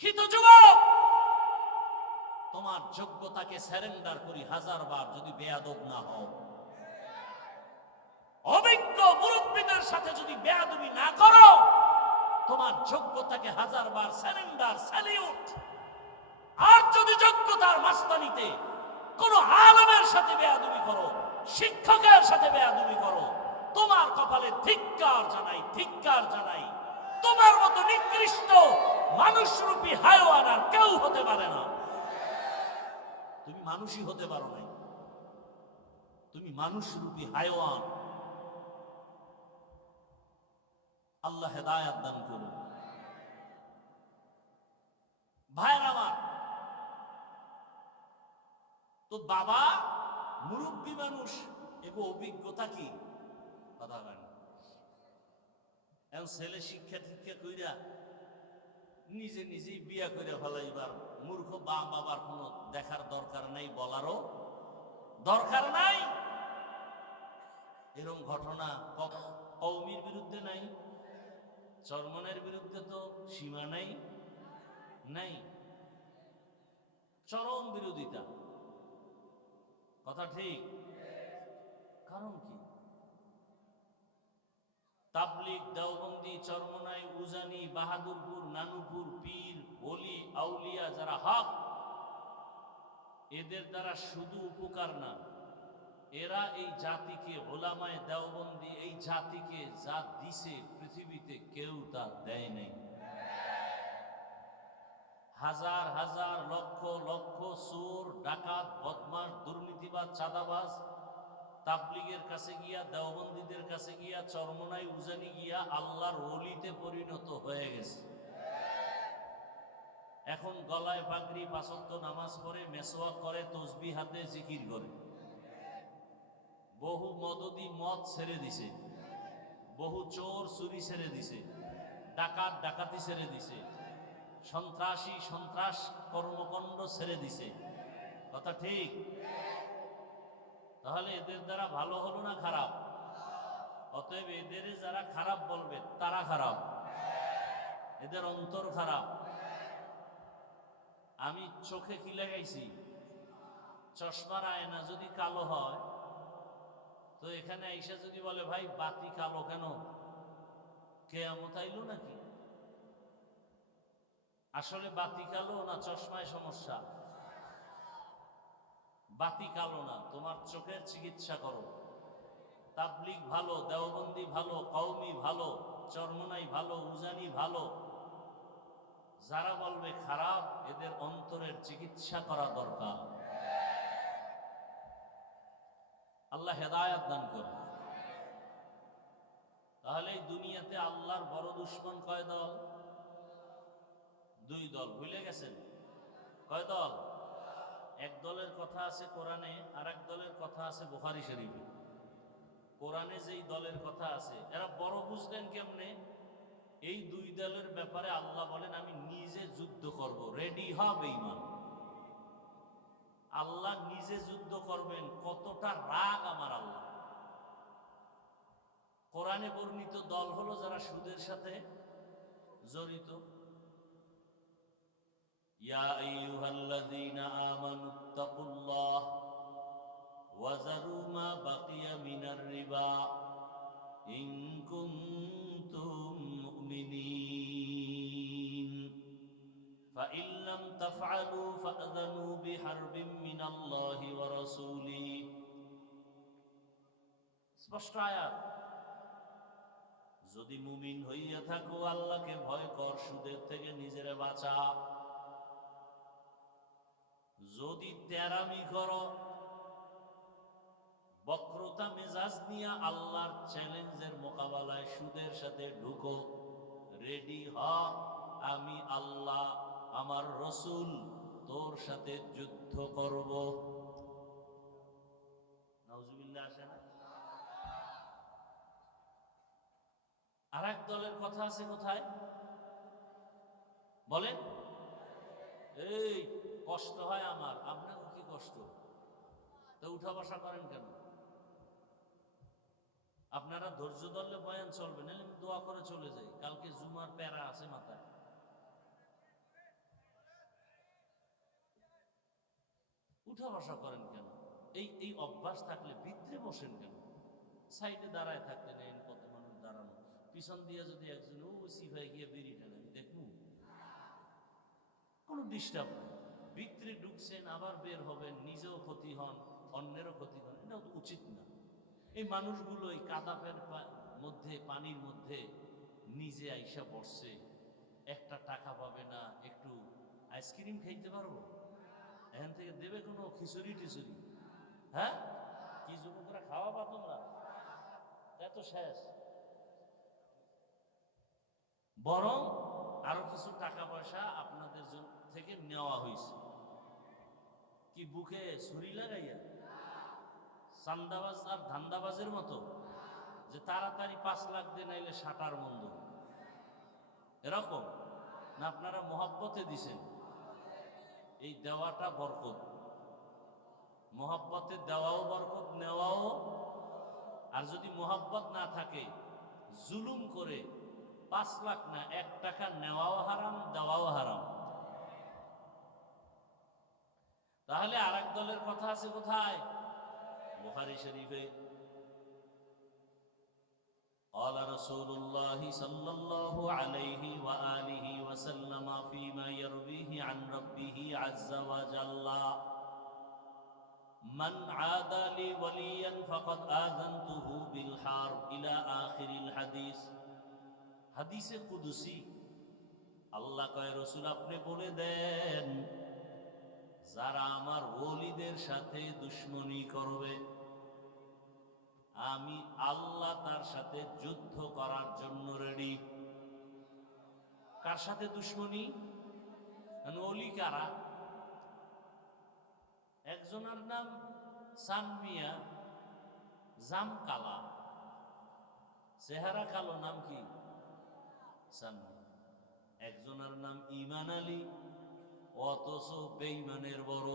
শিক্ষিত যুবক, তোমার যোগ্যতাকে সারেন্ডার করি 1000 বার, যদি বেয়াদব না হও। অভিজ্ঞ মুরব্বীদের সাথে যদি বেয়াদবি না করো, তোমার যোগ্যতাকে 1000 বার সারেন্ডার, স্যালিউট। আর যদি যোগ্যতার মাস্তানিতে কোন আলেমের সাথে বেয়াদবি করো, শিক্ষকের সাথে বেয়াদবি করো, তোমার কপালে ধিক্কার জানাই, ধিক্কার জানাই। তোমার মতো নিকৃষ্ট মানুষরূপী হায়ওয়ান আর কেউ হতে পারে না। তুমি মানুষই হতে পারো নাই, তুমি মানুষরূপী হায়ওয়ান। আল্লাহ হেদায়াত দান করুন। ভাইয়ের আমার, তো বাবা মুরব্বী মানুষ, এগো অভিজ্ঞতা কি কথা বলেন। এখন ছেলে শিক্ষা টিক্ষা কইরা নিজে নিজেই বিয়া করে ফেলাইবার মূর্খ বাবার কোনো দেখার দরকার নাই, বলারও দরকার নাই। এরকম ঘটনা কওমির বিরুদ্ধে নাই, চরমনের বিরুদ্ধে তো সীমা নাই, নাই, চরম বিরোধিতা। কথা ঠিক? কারণ কি? তাবলিগ, দেওবন্দি, চরমনাই, উজানি, বাহাদুরপুর, নানুপুর, পীর, ওলি, আউলিয়া যারা হক, এদের দ্বারা শুধু উপকার না, এরা এই জাতিকে, ওলামায়ে দেওবন্দি এই জাতিকে যা দিছে পৃথিবীতে কেউ তা দেয় নাই। হাজার হাজার লক্ষ লক্ষ চোর, ডাকাত, বদমাশ, দুর্নীতিবাজ, চাঁদাবাজ তাবলিগের কাছে গিয়া, দেওবন্দীদের কাছে গিয়া, চরমনাই, উজানি গিয়া আল্লাহর ওলিতে পরিণত হয়ে গেছে। এখন গলায় পাগড়ি, 5 ওয়াক্ত নামাজ পড়ে, মেসওয়াক করে, তসবিহ হাতে জিকির করে। বহু মদদি মদ ছেড়ে দিছে, বহু চোর চুরি ছেড়ে দিছে, ডাকাত ডাকাতি ছেড়ে দিছে, সন্ত্রাসী সন্ত্রাস কর্মকাণ্ড ছেড়ে দিছে। কথা ঠিক? তাহলে এদের দ্বারা ভালো হলো না খারাপ? অতএব এদের যারা খারাপ বলবে তারা খারাপ, এদের অন্তর খারাপ। আমি চোখে কি লাগাইছি? চশমার আয়না যদি কালো হয়, তো এখানে আইসা যদি বলে ভাই বাতি কালো কেন, কিয়ামত আইলো নাকি? আসলে বাতি কালো না চশমায় সমস্যা? বাতি কালো না, তোমার চোখের চিকিৎসা করো। তাবলিগ ভালো, দেওবন্দি ভালো, কওমি ভালো, চরমনাই ভালো, উজানি ভালো, যারা বলবে খারাপ, এদের অন্তরের চিকিৎসা করা দরকার। আল্লাহ হেদায়াত দান করুন। তাহলে এই দুনিয়াতে আল্লাহর বড় দুশমন কয় দল? 2 দল। ভুলে গেছেন? কয় দল? এক দলের কথা আছে কোরআনে, আর এক দলের কথা আছে বুখারী শরীফে। কোরআনে যেই দলের কথা আছে, এরা বড় বুঝলেন কেমনে? এই 2 দলের ব্যাপারে আল্লাহ বলেন আমি নিজে যুদ্ধ করব, রেডি হ বেঈমান। আল্লাহ নিজে যুদ্ধ করবেন, কতটা রাগ আমার আল্লাহ। কোরআনে বর্ণিত দল হলো যারা সুদের সাথে জড়িত। ইয়া আইয়ুহাল্লাযীনা আমানুত্তাকুল্লাহ ওয়া যারু মা বাকিয়া মিনার রিবা ইন কুনতুম মুমিনিন ফাইন লাম তাফআলু ফাআযানু বিহারবিন মিনাল্লাহি ওয়া রাসূলিহি। স্পষ্ট আয়াত। যদি মুমিন হইয়া থাকো আল্লাহকে ভয় কর, সুদের থেকে নিজেরে বাঁচা। যদি তেরামি করো, বক্রতা মেজাজ নিয়ে আল্লাহর চ্যালেঞ্জের মোকাবেলায় সুদের সাথে ঢুকো, রেডি হ, আমি আল্লাহ আমার রসুল তোর সাথে যুদ্ধ করব। নাউজুবিল্লাহ আসে না? আর এক দলের কথা আছে কোথায় বলেন? এই কষ্ট হয় আমার, আপনার কি কষ্ট? তো উঠা বসা করেন কেন? আপনারা ধৈর্য ধরলে বয়ান চলবে, নাহলে আমি দোয়া করে চলে যাই। কালকে জুমার প্যারা আছে মাথায়। উঠা বসা করেন কেন? এই এই অভ্যাস থাকলে ভিতরে বসেন কেন? সাইডে দাঁড়ায় থাকতে নেন, কত মানুষ দাঁড়ানো, পিছন দিয়ে যদি একজন ওসি হয়ে গিয়ে বেরিয়ে নেন, আমি দেখুন কোনো ডিস্টার্ব নেই। ভিতরে ঢুকছেন, আবার বের হবেন, নিজেও ক্ষতি হন, অন্যেরও ক্ষতি হন, এটা তো উচিত না। এই মানুষগুলো এই কাদাপের মধ্যে, পানির মধ্যে নিজে আইসা বসছে, একটা টাকা পাবে না, একটু আইসক্রিম খাইতে পারবো? এখান থেকে দেবে কোনো খিচুড়ি টিচুড়ি? হ্যাঁ, কি যুবকরা খাওয়াবা তোমরা? এত শেষ। বরং আরো কিছু টাকা পয়সা আপনাদের থেকে নেওয়া হয়েছে। কি বুকে ছুরি লাগাইয়া? চান্দাবাজ আর ধান্দাবাজের মতো যে তাড়াতাড়ি 5 লাখ দিয়ে নাইলে শাটার বন্ধ, এরকম না? আপনারা মহব্বতে দিছেন। এই দেওয়াটা বরকত, মহব্বতে দেওয়াও বরকত, নেওয়াও। আর যদি মহব্বত না থাকে, জুলুম করে 5 লাখ না 1 টাকা নেওয়াও হারাম, দেওয়াও হারাম। তাহলে আরেক দলের কথা আছে কোথায়? বুখারী শরীফে قال رسول الله صلى الله عليه وآله وسلم فيما يرويه عن ربه عز وجل من عاد لي وليا فقد آذنته بالحرب إلى آخر الحديث। হাদিসে কুদসি আল্লাহ কয়, রাসূল আপনি বলে দেন, যারা আমার ওলিদের সাথে দুশমনি করবে, আমি আল্লাহ তার সাথে যুদ্ধ করার জন্য রেডি। কার সাথে দুশমনি? ওলি কারা? একজনের নাম সানমিয়া, জাম কালা, চেহারা কালো, নাম কি? সানমিয়া। একজনের নাম ইমান আলী, অথচ বেঈমানের বড়।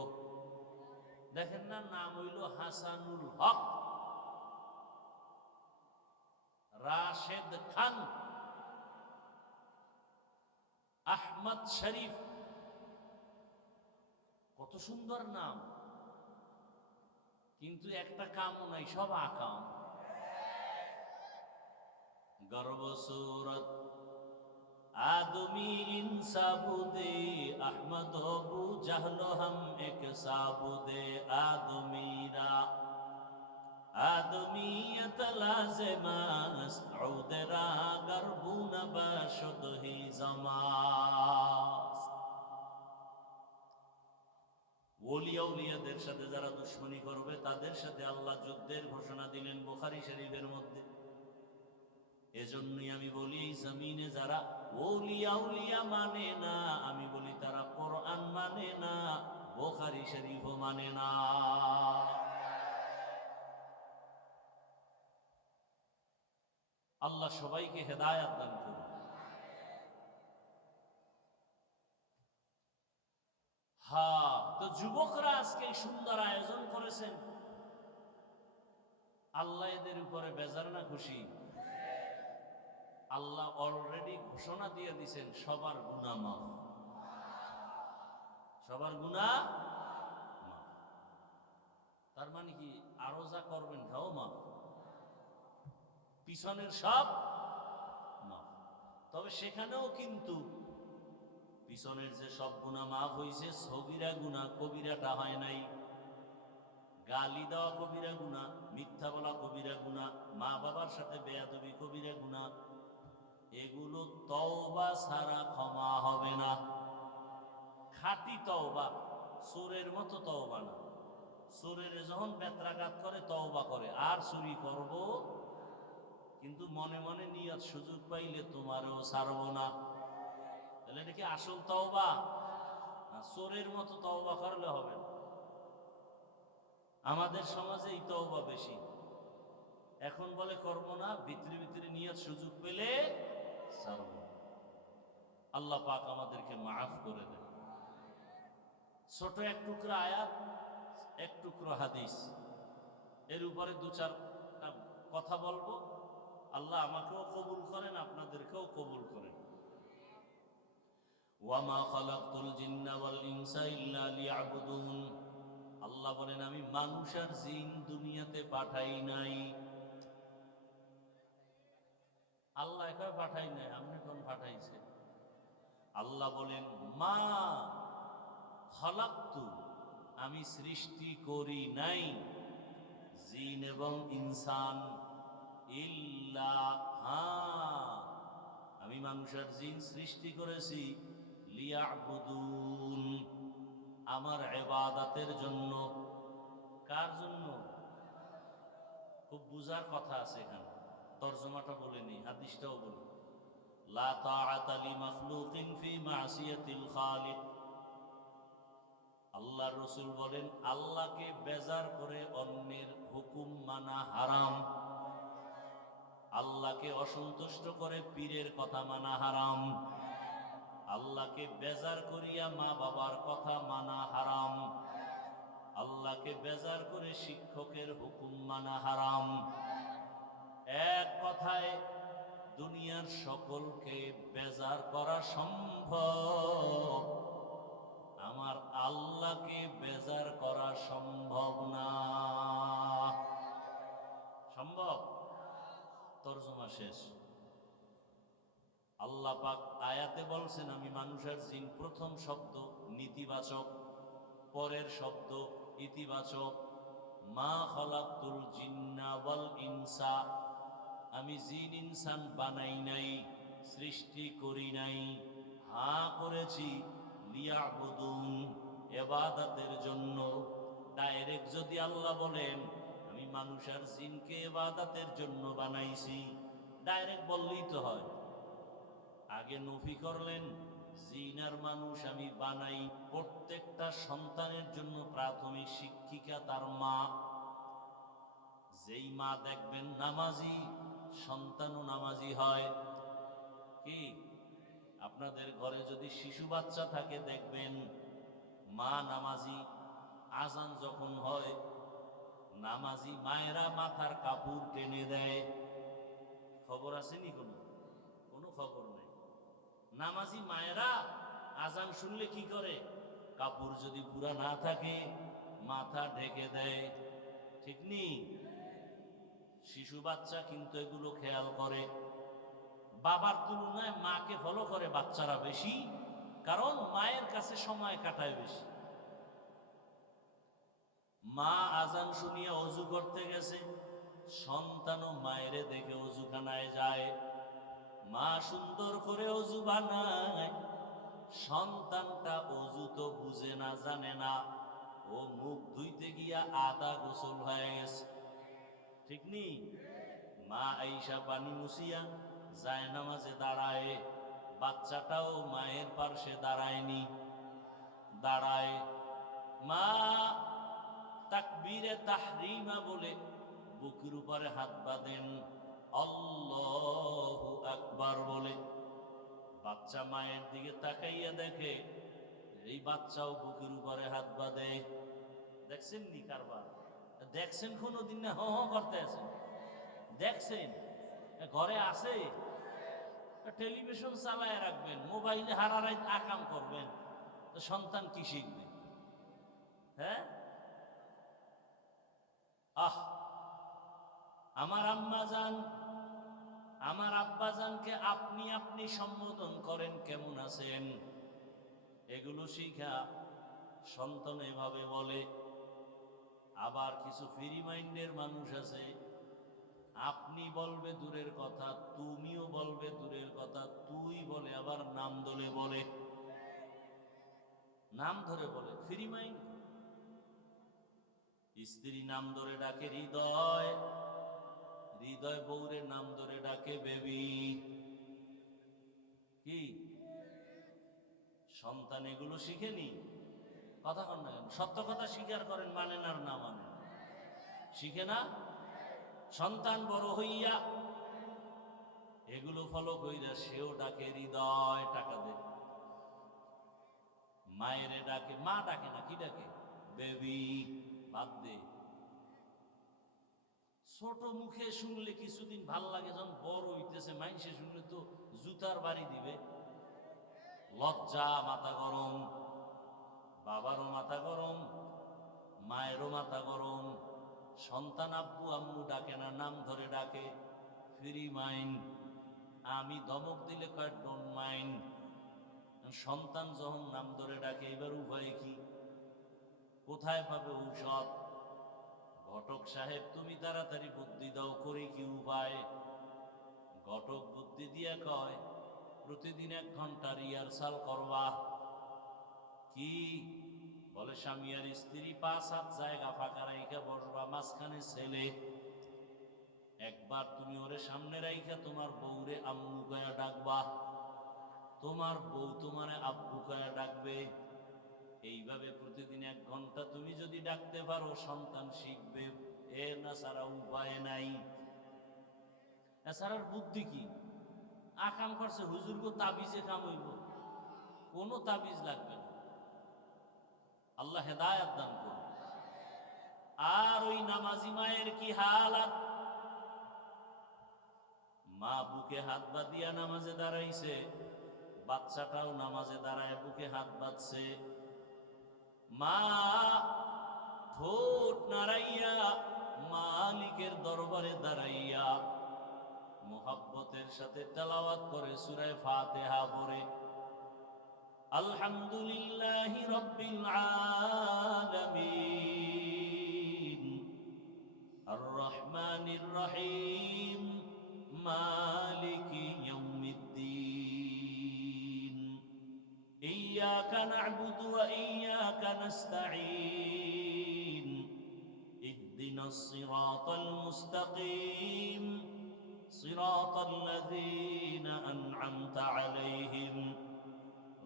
দেখেন না, নাম হইল হাসানুল হক, রাশেদ খান, আহমদ শরীফ, কত সুন্দর নাম, কিন্তু একটা কামও নাই, সব আকাম। গর্ব সুরত आदमी इन साबुदे अहमद अबू जहलो हम एक साबुदे आदमीरा आदमीयत लाज़िमास उदरा गरबून बशद ही जमास। ওলিয়া উলিয়াদের সাথে যারা দুশমনি করবে, তাদের সাথে আল্লাহ যুদ্ধের ঘোষণা দিলেন বুখারী শরীফের মধ্যে। এজন্যই আমি বলি, এই জমিনে যারা ওলিয়া উলিয়া মানে না, আমি বলি তারা কোরআন মানে না, বুখারী শরীফও মানে না। আল্লাহ সবাইকে হেদায়েত দান করুন। তো যুবকরা আজকে সুন্দর আয়োজন করেছেন, আল্লাহ এদের উপরে বেজার না খুশি? আল্লাহ অলরেডি ঘোষণা দিয়ে দিয়েছেন, সবার গুনাহ মাফ, সবার গুনাহ মাফ। তার মানে কি, আরো যা করবেন তাও মাফ, পিছনের সব মাফ। তবে সেখানেও কিন্তু পিছনের যে সব গুনাহ মাফ হয়েছে, সগীরা গুনাহ কবিরাটা হয় নাই। গালি দেওয়া কবিরা গুনাহ, মিথ্যা বলা কবিরা গুনাহ, মা বাবার সাথে বেয়াদবি কবিরা গুনাহ, এগুলো তওবা ছাড়া ক্ষমা হবে না। খাঁটি তওবা, চোরের মতো তওবা না। চোরের যখন বেত্রাঘাত করে তওবা করে, আর চুরি করব, কিন্তু মনে মনে নিয়ত, সুযোগ পাইলে তোমারও ছাড়ব না। তাহলে এটা কি আসল তওবা? না, চোরের মতো তওবা করলে হবে না। আমাদের সমাজে এই তওবা বেশি। এখন বলে করব না, ভিতরে ভিতরে নিয়ত, সুযোগ পেলে ছাড়ব। আল্লাহ পাক আমাদেরকে মাফ করে দেন। ছোট এক টুকরা আয়াত, এক টুকরো হাদিস, এর উপরে 2-4টা কথা বলবো। আল্লাহ আমাকেও কবুল করেন, আপনাদেরকেও কবুল করেন। ওয়ামা খালাকতুল জিন্না ওয়াল ইনসা ইল্লা লিয়াবুদুন। আল্লাহ বলেন আমি মানুষ আর জিন দুনিয়াতে পাঠাই নাই। আল্লাহ একা পাঠাই নাই, আপনি কোন পাঠাইছে? আল্লাহ বলেন মা খালাকতু, আমি সৃষ্টি করি নাই জিন এবং ইনসান ইল্লা, আমি মানুষ আর জিন সৃষ্টি করেছি লিয়াবুদুন, আমার ইবাদতের জন্য। কার জন্য? খুব বুঝার কথা আছে এখানে, তরজমাটা বলে নি, হাদিসটাও বলি। লা তাআতা লিমাখলুকিন ফি মাসিয়াতিল খালিক। আল্লাহর রাসূল বলেন আল্লাহকে বেজার করে অন্যের হুকুম মানা হারাম। আল্লাহকে অসন্তুষ্ট করে পীরের কথা মানা হারাম। আল্লাহকে বেজার করিয়া মা বাবার কথা মানা হারাম। আল্লাহকে বেজার করে শিক্ষকের হুকুম মানা হারাম। এক কথায় দুনিয়ার সকলকে বেজার করা সম্ভব, আমার আল্লাহকে বেজার করা সম্ভব না। সম্ভব? তরজমা শেষ। আল্লাহ পাক আয়াতে বলছেন আমি মানুষ আর জিন, প্রথম শব্দ নীতিবাচক, পরের শব্দ ইতিবাচক। মা খালাকতুল জিন্না ওয়াল ইনসা, আমি জিন ইনসান বানাই নাই, সৃষ্টি করি নাই, হ্যাঁ করেছি লিয়াবুদুন, ইবাদতের জন্য। ডাইরেক্ট যদি আল্লাহ বলেন আমি মানুষ আর জিনকে ইবাদতের জন্য বানাইছি, ডাইরেক্ট বললেই তো হয়। আগে নফি করলেন জিন আর মানুষ আমি বানাই। প্রত্যেকটা সন্তানের জন্য প্রাথমিক শিক্ষিকা তার মা। যেই মা দেখবেন নামাজি, সন্তানও নামাজি হয়। কি আপনাদের ঘরে যদি শিশু বাচ্চা থাকে দেখবেন মা নামাজি। আজান যখন হয় নামাজি মায়েরা মাথার কাপড় টেনে দেয়। খবর আসেনি? কোনো খবর নেই। নামাজি মায়েরা আজান শুনলে কি করে? কাপড় যদি পুরা না থাকে মাথা ঢেকে দেয়। ঠিক নেই? শিশু বাচ্চা কিন্তু এগুলো খেয়াল করে। বাবার তুলনায় মাকে ফলো করে বাচ্চারা বেশি, কারণ মায়ের কাছে সময় কাটায় বেশি। মা আজান শুনিয়া অজু করতে গেছে, সন্তানও মায়েরে দেখে অজুখানায় যায়। মা সুন্দর করে অজু বানায়, সন্তানটা অজু তো বুঝে না, জানে না, ও মুখ ধুইতে গিয়া আদা গোসল হয়ে গেছে। ঠিক নেই? মা আইসা পানি মুছিয়া যায় নামাজে দাঁড়ায়, বাচ্চাটাও মায়ের পার্শ্বে দাঁড়ায়নি, দাঁড়ায়। মা তাকবীরে তাহরিমা বলে বুকের উপরে হাত বাঁধেন, আল্লাহু আকবার বলে। বাচ্চা মায়ের দিকে তাকাইয়া দেখে এই বাচ্চাও বুকের উপরে হাত বাঁধে। দেখছেন নি কারবার? দেখছেন কোনদিন? না হ করতে আছেন? দেখছেন? ঘরে আছে? টেলিভিশন চালায় রাখবেন, মোবাইলে হারারাই আকাম করবেন, তো সন্তান কি শিখবে? হ্যাঁ? আহ, আমার আম্মা জান, আমার আব্বা জানকে আপনি আপনি সম্বোধন করেন, কেমন আছেন, এগুলো শিখা সন্তান এভাবে বলে। আবার কিছু ফ্রি মাইন্ডের মানুষ আছে, আপনি বলবে দূরের কথা, তুমিও বলবে দূরের কথা, তুই বলে আবার নাম ধরে বলে, নাম ধরে বলে। Free mind. স্ত্রী নাম ধরে ডাকে হৃদয়, হৃদয় বউরে নাম ধরে ডাকে বেবি। কি সন্তান এগুলো শিখেনি? কথা কন না কেন? সত্য কথা স্বীকার করেন, মানেন আর না মানেন, শিখে না? সন্তান বড় হইয়া এগুলো ফলো কইরা সেও ডাকে হৃদয়, টাকা দে। মায়েরে ডাকে, মা ডাকে না, কি ডাকে? বেবি, বাদ দে। ছোট মুখে শুনলে কিছুদিন ভাল লাগে, যখন বড় হইতেছে মাইনসে শুনলে তো জুতার বাড়ি দিবে। লজ্জা, মাথা গরম, বাবারও মাথা গরম, মায়ের মায়েরও মাথা গরম, সন্তান আব্বু আম্মু ডাকে না, নাম ধরে ডাকে, ফ্রি মাইন্ড। আমি ধমক দিলে কয় ডোন্ট মাইন্ড। সন্তান যখন নাম ধরে ডাকে, এবার উপায় কি? কোথায় পাবে ঔষধ? ঘটক সাহেব তুমি তাড়াতাড়ি বুদ্ধি দাও, করে কি উপায়? ঘটক বুদ্ধি দিয়া কয় প্রতিদিন 1 ঘন্টা রিহার্সাল করবা। কি? বলে স্বামী আর স্ত্রী 5-7 জায়গা ফাঁকা রাইখা বসবা, মাঝখানে ছেলে। একবার তুমি ওরে সামনে রাইখা তোমার বউরে আম্মু কয়া ডাকবা, তোমার বউ তোমারে আব্বু কয়া ডাকবে। এইভাবে প্রতিদিন 1 ঘন্টা তুমি যদি ডাকতে পারো, সন্তান শিখবে। এ না ছাড়া উপায় নাই। এছাড়ার বুদ্ধি কি? আকাম করছে হুজুর গো, তাবিজে কাম হইব? কোনো তাবিজ লাগবে না। আল্লাহ হেদায়াত দান করুন। আর ওই নামাজি মায়ের কি হালাত? মা বুকে হাত বাঁধিয়া নামাজে দাঁড়াইছে, বাচ্চাটাও নামাজে দাঁড়ায় বুকে হাত বাঁধছে। মা ঠোঁট নাড়াইয়া মালিকের দরবারে দাঁড়াইয়া মুহাব্বতের সাথে তেলাওয়াত করে সূরা ফাতিহা পড়ে, আলহামদুলিল্লাহি রাব্বিল আলামিন আর রহমানির রহিম মালিকি ইয়াউমিদ্দিন ইয়্যাকা না'বুদু ওয়া ইয়্যাকা নাস্তাঈন ইহদিনাস সিরাতাল মুস্তাকিম সিরাতাল লাযীনা আন'আমতা আলাইহিম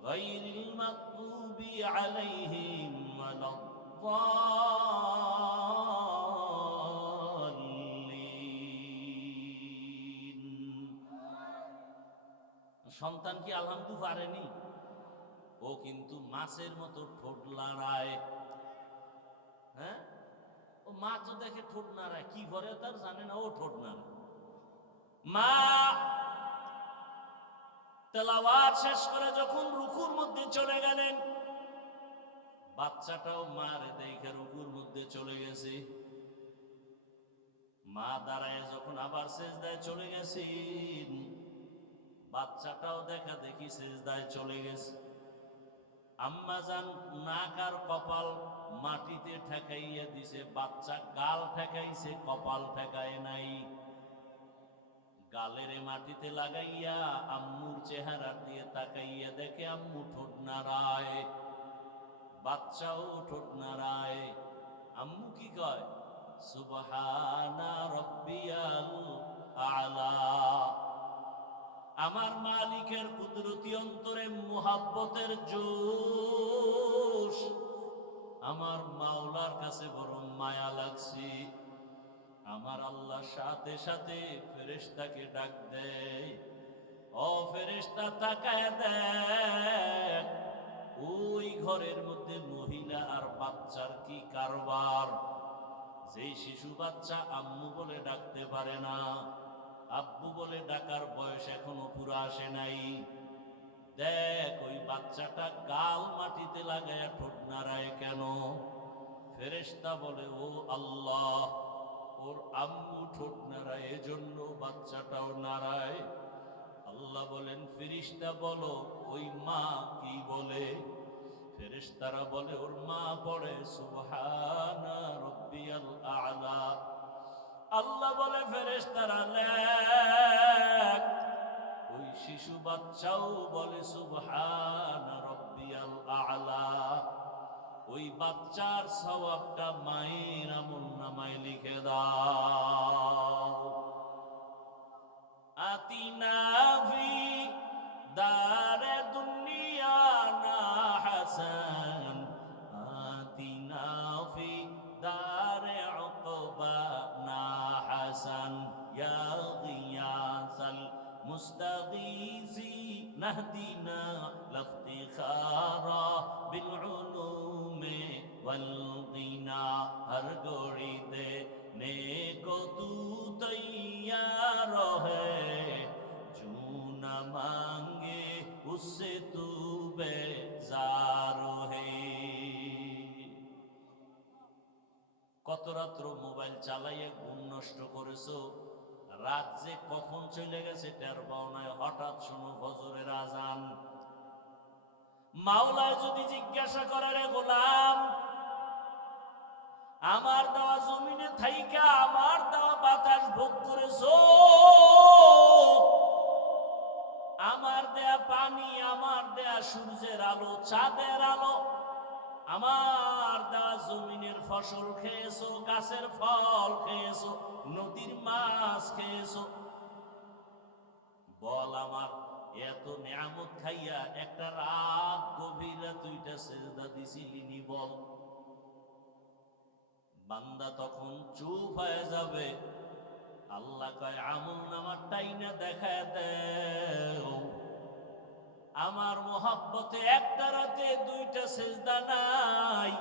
গায়রিল মাগদুবি আলাইহিম ওয়ালাদ-দাল্লিন। সন্তান কি আলহামদু পারেনি? ও কিন্তু মাছের মতো ঠোঁট লড়ায়। হ্যাঁ, ও মাছ দেখে ঠোঁট নাড়ায়, কি করে তার জানে না, ও ঠোঁট নাড়ায়। মা তেলাওয়াত শেষ করে যখন রুকুর মধ্যে চলে গেলেন, বাচ্চাটাও মারে দেখে রুকুর মধ্যে চলে গেছে। মা দাঁড়ায় যখন আবার সেজদায় চলে গেছেন, বাচ্চাটাও দেখা দেখি সেজদায় চলে গেছে। আম্মা জান নাক আর কপাল মাটিতে ঠেকাইয়া দিছে, বাচ্চা গাল ঠেকাইছে, কপাল ঠেকায় নাই। গালের মাটিতে লাগাইয়া আম্মুর চেহারা দিয়ে তাকাইয়া দেখে আম্মু ঠোঁট নাড়ায়, বাচ্চাও ঠোঁট নাড়ায়। আম্মু কি কয়? সুবহানা রাব্বিয়াল আ'লা। আমার মালিকের কুদরতি অন্তরে মুহাব্বতের জোশ, আমার মাওলার কাছে বড় মায়া লাগছে। আমার আল্লাহ সাথে সাথে ফেরেশতাকে ডাক দেয়, ও ফেরেশতা তাকায় দেখ, ওই ঘরের মধ্যে মহিলা আর বাচ্চার কি কারবার। যেই শিশু বাচ্চা আম্মু বলে ডাকতে পারে না, আব্বু বলে ডাকার বয়স এখনো পুরো আসে নাই, দেখ ওই বাচ্চাটা গাল মাটিতে লাগায়া ঠোঁট নাড়ায় কেন? ফেরেশতা বলে, ও আল্লাহ, ওর আম্মু ঠোঁট নাড়ায়, এজন্য বাচ্চাটাও নাড়ায়। আল্লাহ বলেন, ফেরেশতা বলো ওই মা কি বলে? ফেরেশতারা বলে, ওর মা পড়ে সুবহানা রাব্বিয়াল আ'লা। আল্লাহ বলে, ফেরেশতারা লেখ, ওই শিশু বাচ্চাও বলে সুবহানা রাব্বিয়াল আ'লা। ওই বাচ্চার সওয়াবটা মায়ের আমলনামায় লিখে দাও। আতিনা ফি দারে দুনিয়া না হাসান, আতিনা ফি দারে উকবা না হাসান, ইয়া গিয়াসাল মুস্তাগীসি নাহদিনা লাফতিখারা বিল উলুমে ওয়াল গিনা। হর গড়িতে নেকো তু তৈয়ার है, जो न मांगे उससे तू बेजार है। রাত্র মোবাইল চালাইয়া ঘুম নষ্ট করেছো, রাত যে কখন চলে গেছে টের পাও নাই, হঠাৎ শুনো ফজরের আজান। মাওলায় যদি জিজ্ঞাসা করে, রে গোলাম, আমার দেওয়া জমিনে থাইকা আমার দেওয়া বাতাস ভোগ করেছো, আমার দেয়া পানি, আমার দেয়া সূর্যের আলো, চাঁদের আলো, আমার দেওয়া জমিনের ফসল খেয়েছো, গাছের ফল খেয়েছো, নদীর মাছ খেয়েছো, বল আমার এত নিয়ামত খাইয়া একটা রাত গভীর রাত তুইটা সেজদা দিছিলি নি? বল। বান্দা তখন চুপ হয়ে যাবে। আল্লাহ কয়, আমল নামার টাইনা দেখায় দেও, আমার মোহাব্বতে একটা রাতে দুইটা সেজদা নাই।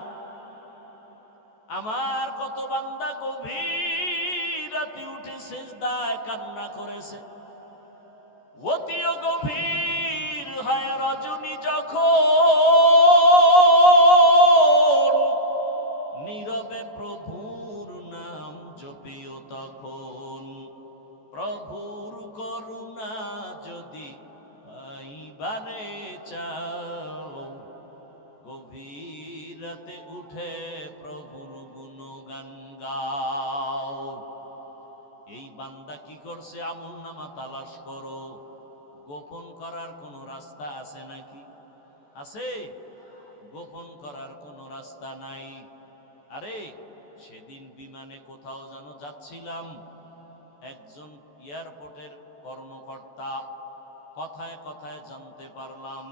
আমার কত বান্দা গভীর রাতে উঠে সেজদায় কান্না করেছে। অতিও গভীর হয় রজনী যখন, নীরবে প্রভুর নাম জপিও তখন। প্রভুর করুণা যদি পাইবারে চাও, গভীর রাতে উঠে প্রভুর গুণগান গাও। এই বান্দা কি করছে? আমলনামা তালাশ করো। গোপন করার কোন রাস্তা আছে নাকি? আছে? গোপন করার কোন রাস্তা নাই। আরে সেদিন বিমানে কোথাও যেন যাচ্ছিলাম, একজন এয়ারপোর্টের কর্মকর্তা, কথায় কথায় জানতে পারলাম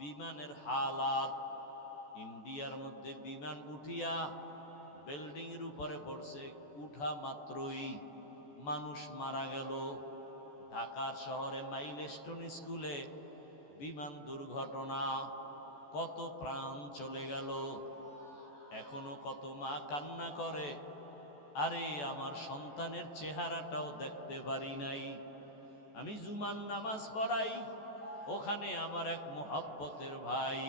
বিমানের হালাত। ইন্ডিয়ার মধ্যে বিমান উঠিয়া বিল্ডিং এর উপরে পড়ছে, উঠা মাত্রই মানুষ মারা গেল। ঢাকার শহরে মাইলস্টোন স্কুলে বিমান দুর্ঘটনা, কত প্রাণ চলে গেল। এখনো কত মা কান্না করে, আরে আমার সন্তানের চেহারাটাও দেখতে পারি নাই। আমি জুমার নামাজ পড়াই, ওখানে আমার এক মুহাব্বতের ভাই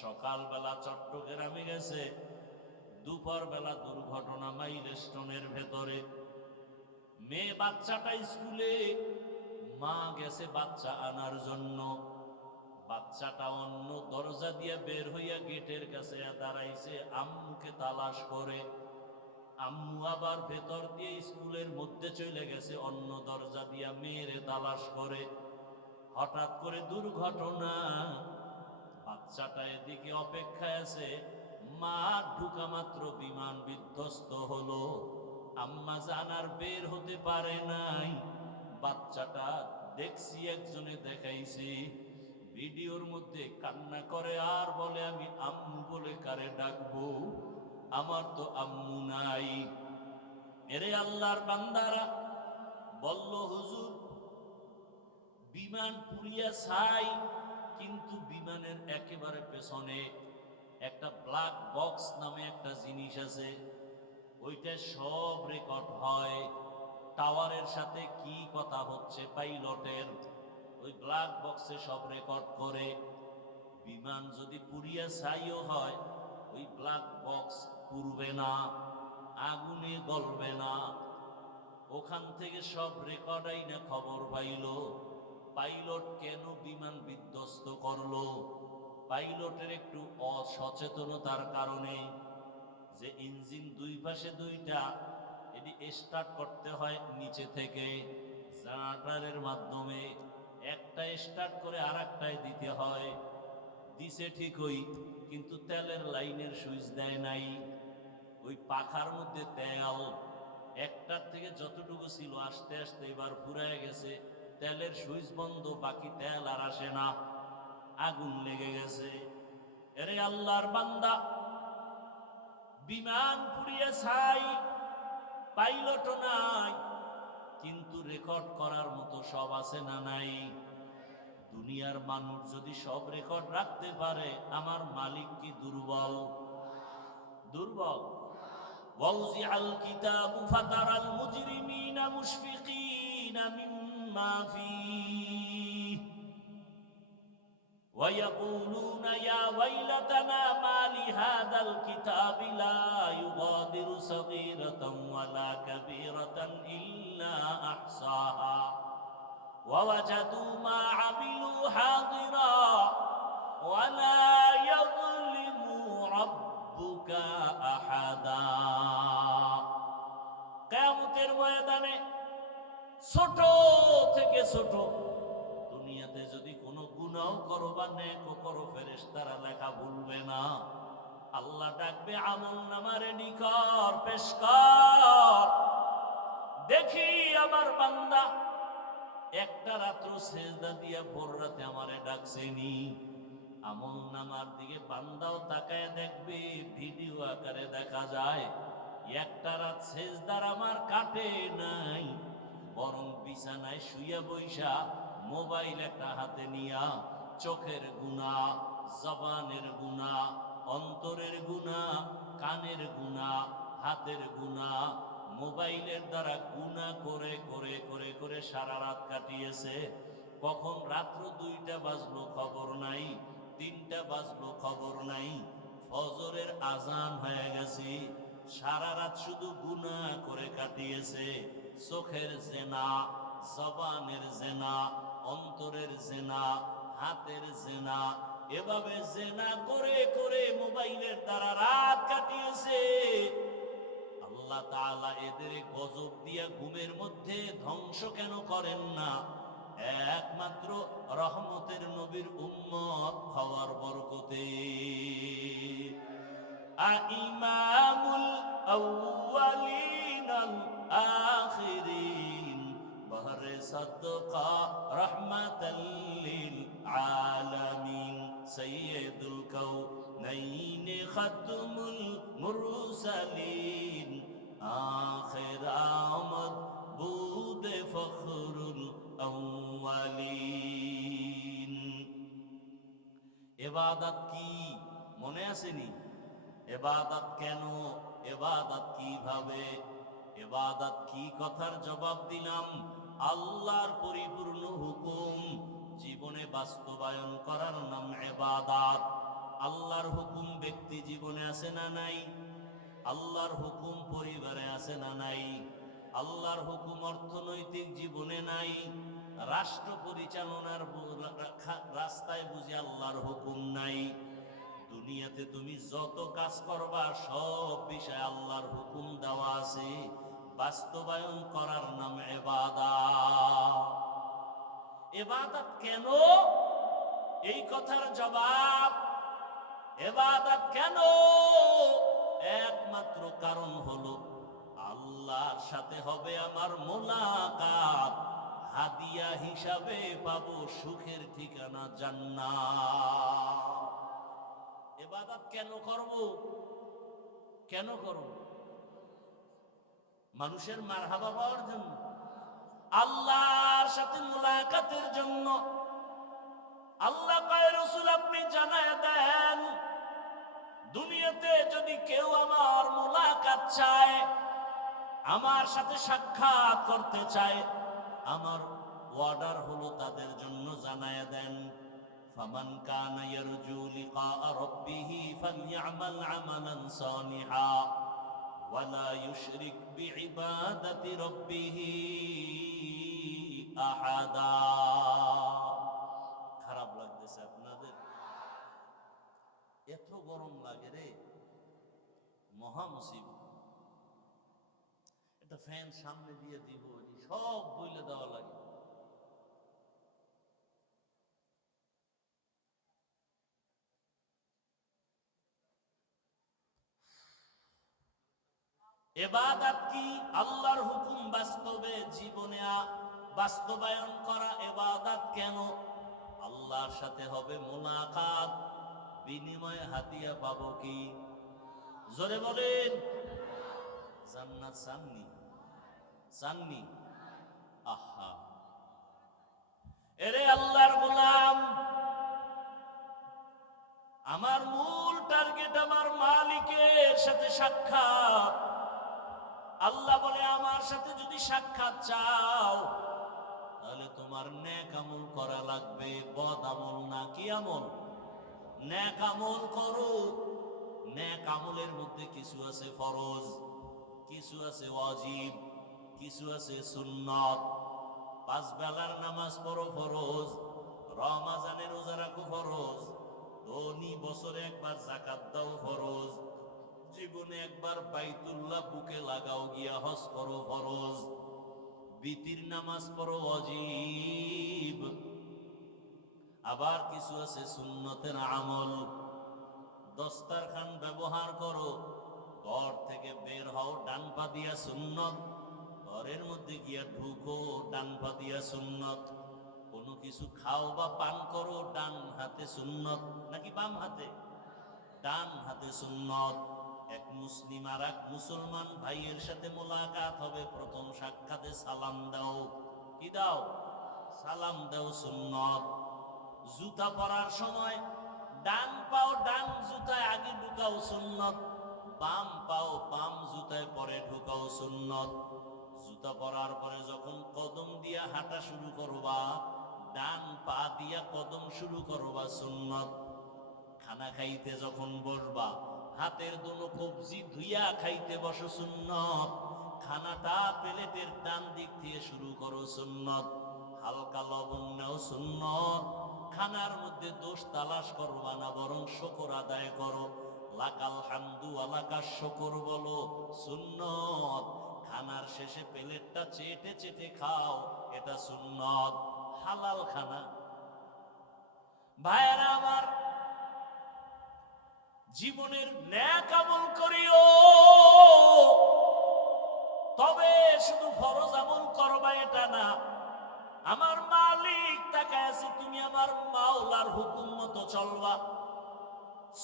সকালবেলা চট্টগ্রামে গেছে, দুপুর বেলা দুর্ঘটনা মাইলস্টোনের ভেতরে। মেয়ে বাচ্চাটা স্কুলে, মা গেছে বাচ্চা আনার জন্য। বাচ্চাটা অন্য দরজা দিয়ে বের হইয়া গেটের কাছে দাঁড়াইছে, আম্মুকে তালাশ করে। আম্মু আবার ভেতর দিয়ে স্কুলের মধ্যে চলে গেছে, অন্য দরজা দিয়া মেয়েরে তালাশ করে। হঠাৎ করে দুর্ঘটনা, বাচ্চাটা এদিকে অপেক্ষায় আছে, মা ঢুকা মাত্র বিমান বিধ্বস্ত হলো। আম্মা জানার বের হতে পারে নাই। বাচ্চাটা দেখছি, একজনে দেখাইছি ভিডিওর মধ্যে, কান্না করে আর বলে, আমি আম্মু বলে কারে ডাকবো, আমার তো আম্মু নাই। এরে আল্লাহর বান্দারা বলল, হুজুর বিমান পুড়িয়া ছাই, কিন্তু বিমানের একেবারে পেছনে একটা ব্ল্যাক বক্স নামে একটা জিনিস আছে, ওইটা সব রেকর্ড হয়। টাওয়ারের সাথে কি কথা হচ্ছে পাইলটের, ওই ব্ল্যাক বক্সে সব রেকর্ড করে। বিমান যদি পুড়িয়া ছাইও হয়, ওই ব্ল্যাক বক্স পুড়বে না, আগুনে গলবে না। ওখান থেকে সব রেকর্ড আইনা খবর পাইল পাইলট কেন বিমান বিধ্বস্ত করলো। পাইলটের একটু অসচেতনতার কারণে, যে ইঞ্জিন দুই পাশে দুইটা, এটি স্টার্ট করতে হয় নিচে থেকে জেনারেটরের মাধ্যমে, একটা স্টার্ট করে আর একটায় দিতে হয়। দিছে ঠিকই, কিন্তু তেলের লাইনের সুইচ দেয় নাই। ওই পাখার মধ্যে তেল একটার থেকে যতটুকু ছিল আস্তে আস্তে এবার ফুরায় গেছে, তেলের সুইচ বন্ধ, বাকি তেল আর আসে না, আগুন লেগে গেছে। এরে আল্লাহর বান্দা, বিমান পুড়িয়ে ছাই, পাইলটও নাই, কিন্তু রেকর্ড করার মতো সব আছে না নাই? দুনিয়ার মানুষ যদি সব রেকর্ড রাখতে পারে, আমার মালিক কি দুর্বল? দুর্বল? وَوُضِعَ الْكِتَابُ فَتَرَى الْمُجْرِمِينَ مُشْفِقِينَ مِمَّا فِيهِ ويقولون يا ويلتنا ما لهذا الكتاب لا يغادر صغيرة ولا كبيرة إلا أحصاها ووجدوا ما عملوا حاضرا ولا يظلم ربك أحدا কিয়ামতের ময়দানে ছোট থেকে ছোট দুনিয়াতে যদি কোনো গুনাহ করো বা নেক করো ফেরেশতারা লেখা ভুলবে না। আল্লাহ ডাকবে আমলনামা রেডি কর, পেশ কর, দেখি আমার বান্দা একটা রাত্র সেজদা দিয়া ভোর রাতে আমারে ডাকছেনি। আমলনামার দিকে বান্দাও তাকায় দেখবে, ভিডিও আকারে দেখা যায় একটা রাত সেজদার আমার কাটে নাই, বরং বিছানায় শুইয়া বৈশা মোবাইল একটা হাতে নিয়া চোখের গুনাহ, জবানের গুনাহ, অন্তরের গুনাহ, কানের গুনাহ, হাতের গুনাহ, মোবাইলের দ্বারা গুনাহ করে করে করে করে সারা রাত কাটিয়েছে। কখন রাত্র 2টা বাজলো খবর নাই, 3টা বাজলো খবর নাই, ফজরের আজান হয়ে গেছে, সারা রাত শুধু গুনাহ করে কাটিয়েছে। চোখের জেনা, জবানের জেনা, অন্তরের জেনা, হাতের জেনা, এভাবে জেনা করে করে মোবাইলের দ্বারা রাত কাটিয়েছে। আল্লাহ তাআলা এদের গজব দিয়া ঘুমের মধ্যে ধ্বংস কেন করেন না? একমাত্র রহমতের নবীর উম্মত হওয়ার বরকতে। ইমামুল আউয়ালিন আল আখিরিন বহরে সাদকা রাহমাতাল লিল আলামিন সাইয়্যিদুল কাউনাইন খাতমুল মুরসালিন আখির আমদ বুদ ফখরুল আউয়ালিন। ইবাদত কি মনে আসেনি? ইবাদত কেন? ইবাদত কিভাবে? ইবাদত কি? কথার জবাব দিলাম, আল্লাহর পরিপূর্ণ হুকুম জীবনে বাস্তবায়ন করার নাম ইবাদত। আল্লাহর হুকুম ব্যক্তি জীবনে আছে না নাই? আল্লাহর হুকুম পরিবারে আছে না নাই? আল্লাহর হুকুম অর্থনৈতিক জীবনে নাই? রাষ্ট্র পরিচালনার রাস্তায় বুঝি আল্লাহর হুকুম নাই? দুনিয়াতে তুমি যত কাজ করবা সব বিষয়ে আল্লাহর হুকুম দেওয়া আছে, বাস্তবায়ন করার নাম ইবাদত। ইবাদত কেন? এই কথার জবাব, ইবাদত কেন? একমাত্র কারণ হলো আল্লাহর সাথে হবে আমার মোলাকাত, হাদিয়া হিসাবে পাবো সুখের ঠিকানা জান্নাত। ইবাদত কেন করব? কেন করব? মানুষের মারহাবা পাওয়ার জন্য, আল্লাহর সাথে মুলাকাতের জন্য। আল্লাহ কয়, রাসূল আপনি জানায়া দেন, দুনিয়াতে যদি কেউ আমার মুলাকাত চায়, আমার সাথে সাক্ষাৎ করতে চায়, আমার অর্ডার হলো তাদের জন্য জানায়া দেন, ফামান কানা ইয়ারজু লিকা রাব্বিহি ফালইআমাল আমালান সালিহা ওয়ালা ইউশরিক বিইবাদাতি রাব্বিহি আহাদা। খারাপ লাগতেছে আপনাদের? এত গরম লাগে রে, মহা মুসিবত। একটা ফ্যান সামনে দিয়ে দিব, সব বইলে দেওয়া লাগে। ইবাদত কি? আল্লাহর হুকুম বাস্তবে জীবনে বাস্তবায়ন করা ইবাদত। কেন? আল্লাহর সাথে হবে মুলাকাত, বিনিময়ে হাদিয়া পাবো কি? জোরে বলেন। জান্নাত চাননি? চাননি? আহা, এরে আল্লাহর গোলাম, আমার মূল টার্গেট আমার মালিকের সাথে সাক্ষাৎ। আল্লাহ বলে, আমার সাথে যদি সাক্ষাৎ চাও তাহলে তোমার তোমার নেক আমল করা লাগবে, বদ আমল না। কি আমল? নেক আমল করো। নেক আমলের মধ্যে কিছু আছে ফরজ, কিছু আছে ওয়াজিব, কিছু আছে সুন্নাত। 5 বেলার নামাজ পড়ো ফরজ, রমজানে রোজা রাখো ফরজ, ধনী বছরে একবার যাকাত দাও ফরজ, জীবনে একবার বাইতুল্লাহ বুকে লাগাও গিয়া হজ করো ফরজ, বিতির নামাজ পড়ো ওয়াজিব। আবার কিছু আছে সুন্নতের আমল। দস্তারখান ব্যবহার করো, ঘর থেকে বের হও ডান পা দিয়া সুন্নত, ঘরের মধ্যে গিয়া ঢুকো ডান পা দিয়া সুন্নত। কোনো কিছু খাও বা পান করো ডান হাতে সুন্নত নাকি বাম হাতে? ডান হাতে সুন্নত। এক মুসলিম আর এক মুসলমান ভাইয়ের সাথে মোলাকাত হবে, প্রথম সাক্ষাতে সালাম দাও। কি দাও? সালাম দাও, সুন্নত। জুতা পরার সময় ডান পাও ডান জুতায় আগে ঢুকাও সুন্নত, বাম পাও বাম জুতায় পরে ঢুকাও সুন্নত। জুতা পরার পরে যখন কদম দিয়া হাঁটা শুরু করবা, ডান পা দিয়া কদম শুরু করবা সুন্নত। খানা খাইতে যখন বসবা, হাতের দুনো কবজি ধুইয়া খাইতে বসো সুন্নত। খানাটা প্লেটের ডান দিক থেকে শুরু করো সুন্নত। হালকা লবণ নাও সুন্নত। খানার মধ্যে দোষ তালাশ করবা না, বরং শুকর আদায় করো। লাকাল হামদু আলাকার শুকর বলো, সুন্নত। খানার শেষে প্লেটটা চেটে চেটে খাও, এটা সুন্নত, হালাল খানা। ভাইরা আমার, জীবনের নেক আমল করিও, তবে শুধু ফরজ আমল করবা এটা না। আমার মালিক তাকায় আছে, তুমি আমার মাওলার হুকুম মতো চলবা।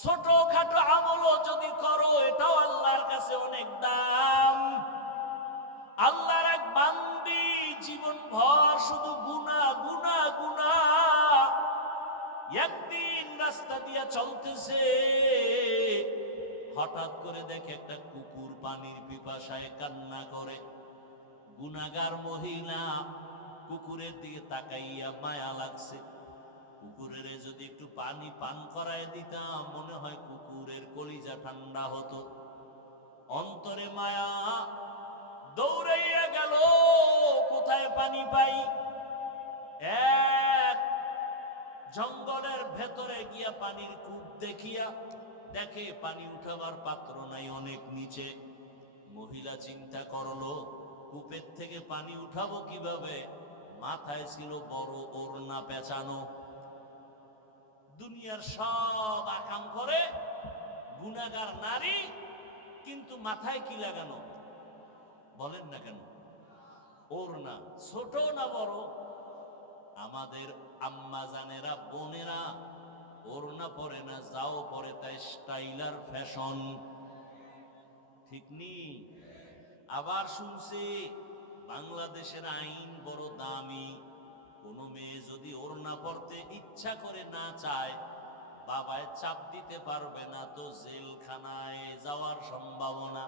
ছোটখাটো আমলও যদি করো, এটাও আল্লাহর কাছে অনেক দাম। আল্লাহর এক বান্দি জীবন ভর শুধু গুনাহ গুনাহ গুনাহ। একদিন রাস্তা দিয়া চলতেছে, হঠাৎ করে দেখে একটা কুকুর পানির পিপাসায় কান্না করে। গুনাহগার মহিলা কুকুরের দিকে তাকাইয়া মায়া লাগছে। কুকুরের যদি একটু পানি পান করায় দিতাম, মনে হয় কুকুরের কলিজা ঠান্ডা হতো। অন্তরে মায়া, দৌড়াইয়া গেল কোথায় পানি পাই। এক জঙ্গলের ভেতরে গিয়া পানির কূপ দেখিয়া দেখে পানি উঠাবার পাত্র নাই, অনেক নিচে। মহিলা চিন্তা করলো, কূপের থেকে পানি উঠাবো কিভাবে? মাথায় ছিল বড় ওড়না পেঁচানো। দুনিয়ার সব আকাম করে, গুনাহগার নারী, কিন্তু মাথায় কি লাগানো? বলেন না কেন? ওড়না। ছোট না বড়? আমাদের আম্মা জানেরা, বোনেরা ওড়না পরে না, যাও পরে, তাই স্টাইলার ফ্যাশন। ঠিক নি? আবার শুনছি বাংলাদেশের আইন বড় দামি। কোন মেয়ে যদি ওড়না পরতে ইচ্ছা করে না চায়, বাবায় চাপ দিতে পারবে না, তো জেলখানায় যাওয়ার সম্ভাবনা।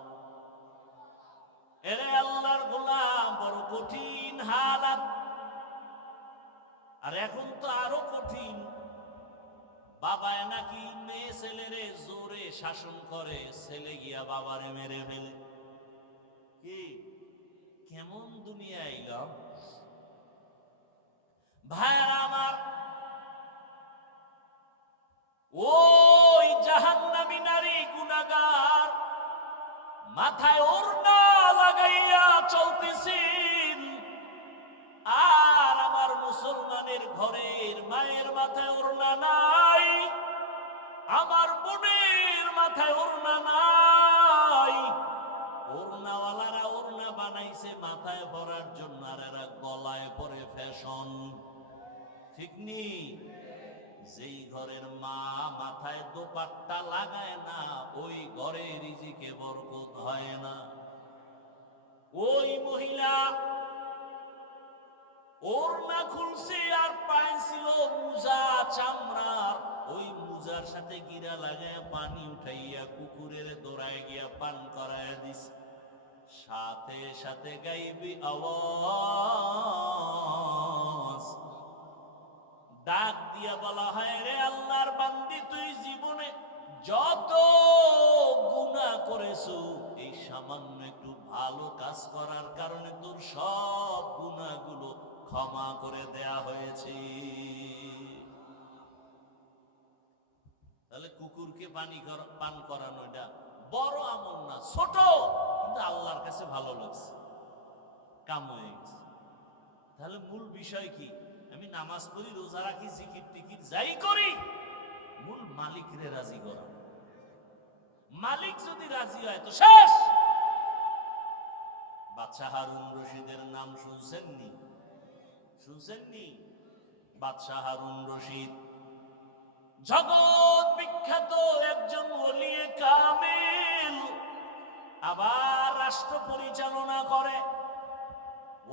এরে আল্লাহর গোলাম, বড় কঠিন হালাত। আর এখন তো আরো কঠিন। বাবায় নাকি মেয়ে ছেলেরে জোরে শাসন করে, ছেলে গিয়া বাবারে মেরে ফেলে। কি কেমন দুনিয়া আইলাম ভাইরা আমার। ওই জাহান্নামী নারী গুনাহগার মাথায় ওড়না লাগাইয়া চলতেছেন, আর আমার মুসলমানের ঘরের মায়ের মাথায় ওড়না নাই, আমার বোনের মাথায় ওড়না নাই। ওড়নাওয়ালারা ওড়না বানাইছে মাথায় পরার জন্য, আর এরা গলায় পরে ফ্যাশন। ঠিক নি? যেই ঘরের মা মাথায় দোপাট্টা লাগায় না, ওই ঘরে রিজিকে বরকত হয় না। ওই মহিলা ওড়না খুলছে, আর পায়ে ছিল মুজা চামড়ার। ওই মুজার সাথে গিরা লাগায় পানি উঠাইয়া কুকুরের দৌড়ায় গিয়া পান করায় দিছে। সাথে সাথে গাইবি আওয়াজ, ডাক দিয়া বলা হয়, রে আল্লাহর বান্দি, তুই জীবনে যত গুনাহ করেছো, এই সামান্য একটু ভালো কাজ করার কারণে তোর সব গুনাহগুলো ক্ষমা করে দেয়া হয়েছে। তাহলে কুকুরকে পান করানো এটা বড় আমল না, ছোট, কিন্তু আল্লাহর কাছে ভালো লাগছে, কাম হয়ে গেছে। তাহলে মূল বিষয় কি? আমি নামাজ পড়ি, রোজা রাখি, জিকির টিকির যাই করি, মূল মালিকরে রাজি করা। মালিক যদি রাজি হয় তো শেষ। বাদশাহ হারুন রশিদের নাম শুনছেননি? শুনছেননি? বাদশাহ হারুন রশিদ জগৎ বিখ্যাত একজন ওলিয়ে কামিল, আবার রাষ্ট্র পরিচালনা করে।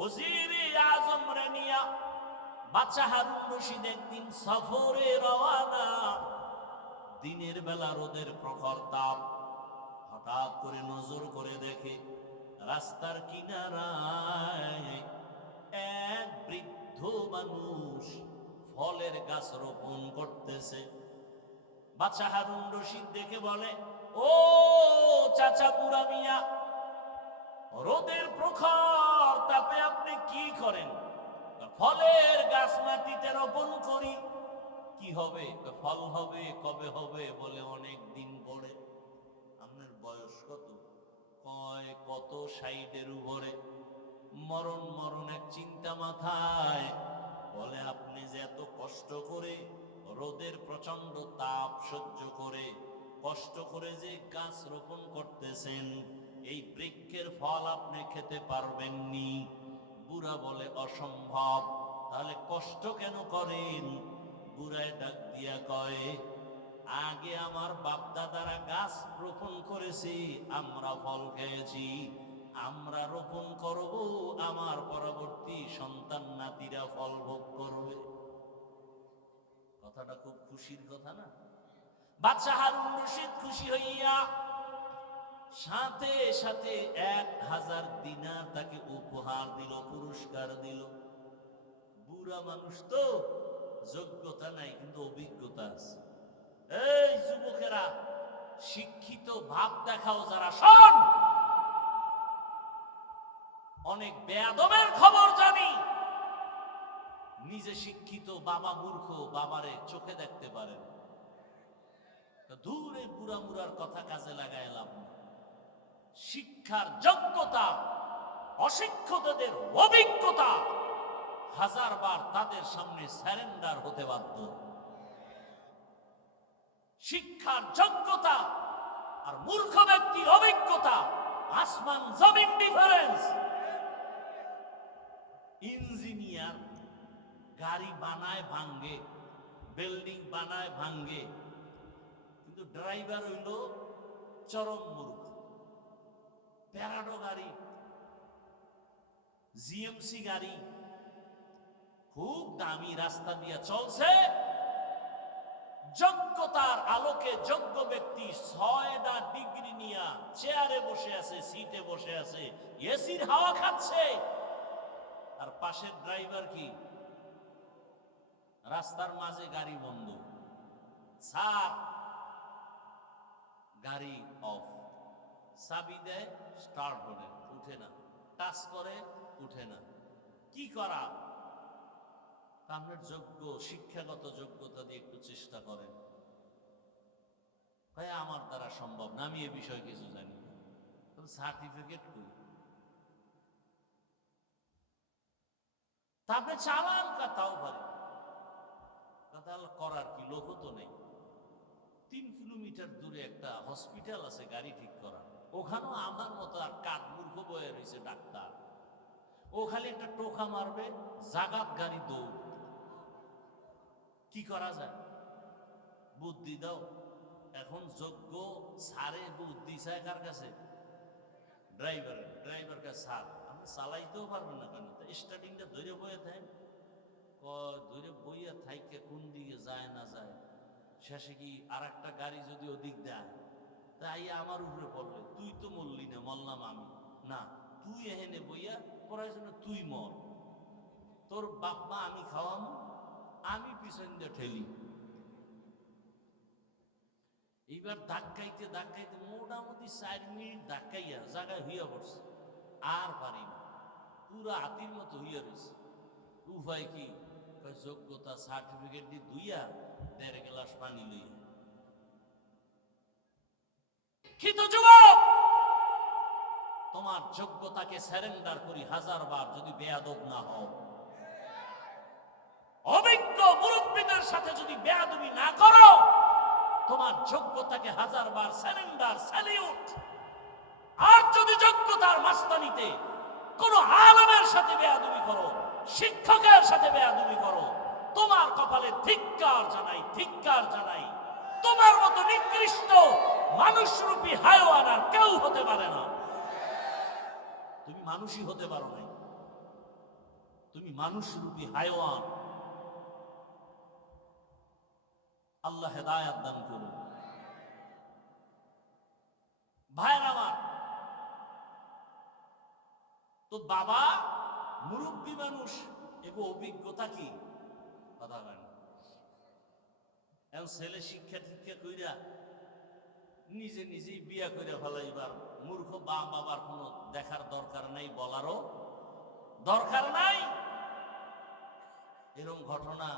ওজিরে আজম রে নিয়া বাদশাহ হারুন রশিদ একদিন সফরে রওয়ানা। দিনের বেলা রোদের প্রখর তাপ, হঠাৎ করে নজর করে দেখে রাস্তার কিনারায় এক বৃদ্ধ মানুষ ফলের গাছ রোপণ করতেছে। বাদশাহ হারুন রশিদ দেখে বলে, ও চাচা বুড়া মিয়া, রোদের প্রখর তাপে আপনি কি করেন? ফলের গাছ মাটিতে রোপণ করি। কি হবে? ফল হবে। কবে হবে? বলে অনেক দিন পরে। আপনার বয়স কত? কয় কত 60-এর উপরে। মরণ মরণ এক চিন্তা মাথায়। বলে, আপনি যে এত কষ্ট করে রোদের প্রচন্ড তাপ সহ্য করে কষ্ট করে যে গাছ রোপণ করতেছেন, এই বৃক্ষের ফল আপনি খেতে পারবেননি। বুড়া বলে, অসম্ভব। তাহলে কষ্ট কেন করেন? বুড়ায় ডাক দিয়া কয়, আগে আমার বাপ দাদারা গাছ রোপণ করেছে, আমরা ফল খেয়েছি, আমরা রোপণ করব, আমার পরবর্তী সন্তান নাতিরা ফল ভোগ করবে। কথাটা খুব খুশির কথা না? বাদশাহ হারুন রশিদ খুশি হইয়া সাথে সাথে 1000 দিনার তাকে উপহার দিল, পুরস্কার দিল। বুড়া মানুষ তো, যোগ্যতা নাই, কিন্তু অভিজ্ঞতা আছে। এই যুবকেরা, শিক্ষিত ভাব দেখাও যারা, শোন, অনেক বেয়াদবের খবর জানি। নিজে শিক্ষিত, বাবা মূর্খ, বাবারে চোখে দেখতে পারেন। দূরে বুড়া মুড়ার কথা কাজে লাগাইলাম। শিক্ষার যোগ্যতা, অশিক্ষিতদের অভিজ্ঞতা 1000 বার তাদের সামনে সারেন্ডার হতে বাধ্য। শিক্ষার যোগ্যতা আর মূর্খ ব্যক্তির অভিজ্ঞতা আসমান জমিন ডিফারেন্স। ইঞ্জিনিয়ার গাড়ি বানায় ভাঙ্গে, বিল্ডিং বানায় ভাঙ্গে, কিন্তু ড্রাইভার হইল চরম মূর্খ। প্যারাডো গাড়ি, জিএমসি গাড়ি খুব দামি রাস্তা দিয়ে চলছে, যোগ্যতার আলোকে যোগ্য ব্যক্তি 6টা ডিগ্রি নিয়ে চেয়ারে বসে আছে, সিটে বসে আছে, এসির হাওয়া খাচ্ছে। আর পাশের ড্রাইভার কি? রাস্তার মাঝে গাড়ি বন্ধ, স্যার গাড়ি অফ, চাবি দেয়, স্টার্ট করে, উঠে না, টাচ করে, উঠে না। কি করা? আপনার যোগ্য শিক্ষাগত যোগ্যতা দিয়ে একটু চেষ্টা করেন। ভাই, আমার দ্বারা সম্ভব না, আমি এ বিষয়ে কিছু জানি না। সার্টিফিকেট কই? তারপরে চালান তাও পারে, তাহলে করার কি? লোক তো নেই। 3 কিলোমিটার দূরে একটা হসপিটাল আছে গাড়ি ঠিক করা, ওখানেও আমার মতো আর কাঠ মূর্খ বয়ে রয়েছে ডাক্তার। ও খালি একটা টোকা মারবে, জাগাত গাড়ি দৌড়। কি করা যায়? বুদ্ধি দাও। এখন যোগ্য সারে বুদ্ধি চায় কার কাছে? ড্রাইভার কাছে। স্যার, আপনি চালাইতেও পারবেন না কেন? স্টার্টিংটা ধরে বয়ে থাকেন, ধরে বইয়া থাইকে কোন দিকে যায় না যায়, শেষে কি আর একটা গাড়ি যদি ওদিক দেয়, তাই আমার উপরে পড়লে, তুই তো মরলি না, মরলাম আমি। না, তুই এহেনে বইয়া পড়ার জন্য তুই মর, তোর বাপ মা আমি খাওয়ামো, আমি পিছন দিয়ে ঠেলি। এইবার ধাক্কাইতে ধাক্কাইতে মোটামুটি 4 মিনিট ধাক্কাইয়া জায়গায় হইয়া পড়ছে, আর পারি না, পুরা হাতির মতো হইয়া রয়েছে। উপায় কি? যোগ্যতা সার্টিফিকেট দিয়ে ধুইয়া 1.5 গ্লাস পানি লইয়া। কিন্তু যুবক, তোমার যোগ্যতাকে সারেন্ডার করি 1000 বার, যদি বেয়াদব না হও। অভিজ্ঞ মুরব্বীদের সাথে যদি বেয়াদবি না করো, তোমার যোগ্যতাকে 1000 বার সারেন্ডার, স্যালিউট। আর যদি যোগ্যতার মাস্তানিতে কোন আলেমের সাথে বেয়াদবি করো, শিক্ষকের সাথে বেয়াদবি করো, তোমার কপালে ধিক্কার জানাই, ধিক্কার জানাই। তোমার মতো নিকৃষ্ট মানুষরূপী হায়াওয়ান আর কেউ হতে পারে না। তুমি মানুষই হতে পারো নাই, তুমি মানুষরূপী হায়াওয়ান। আল্লাহ হেদায়েত দান করুন। ভাইরা আমার, তো বাবা মুরব্বী মানুষ, এগো অভিজ্ঞতা কি কথা হয় না। এখন ছেলে শিক্ষা টিক্ষা কইরা নিজে নিজেই বিয়া কইরা ফেলাইবার মূর্খ বাবার কোনো দেখার দরকার নাই, বলারও দরকার নাই। এরকম ঘটনা